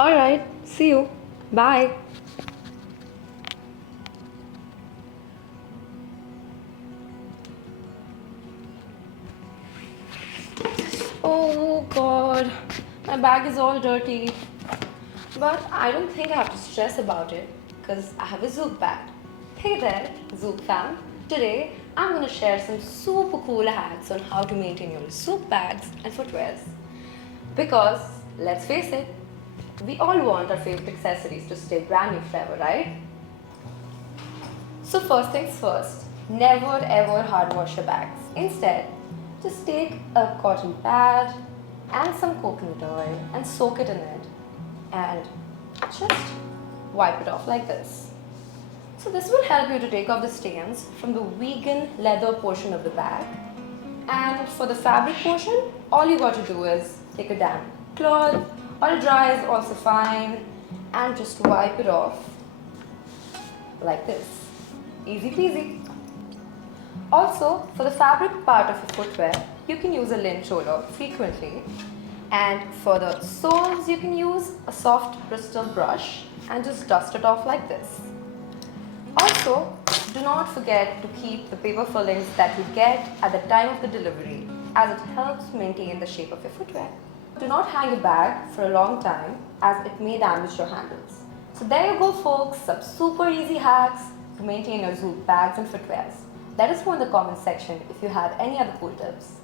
Alright, see you. Bye. Oh god, my bag is all dirty. But I don't think I have to stress about it because I have a Zouk bag. Hey there, Zouk fam. Today I'm going to share some super cool hacks on how to maintain your Zouk bags and footwears. Because let's face it, we all want our favorite accessories to stay brand new forever, right? So first things first, never ever hard wash your bags. Instead, just take a cotton pad and some coconut oil and soak it in it and just wipe it off like this. So this will help you to take off the stains from the vegan leather portion of the bag. And for the fabric portion, all you got to do is take a damp cloth or a dry is also fine and just wipe it off like this. Easy peasy. Also, for the fabric part of your footwear, you can use a lint roller frequently. And for the soles, you can use a soft bristle brush and just dust it off like this. Also, do not forget to keep the paper fillings that you get at the time of the delivery, as it helps maintain the shape of your footwear. Do not hang your bag for a long time as it may damage your handles. So there you go folks, some super easy hacks to maintain your Zouk bags and footwears. Let us know in the comment section if you have any other cool tips.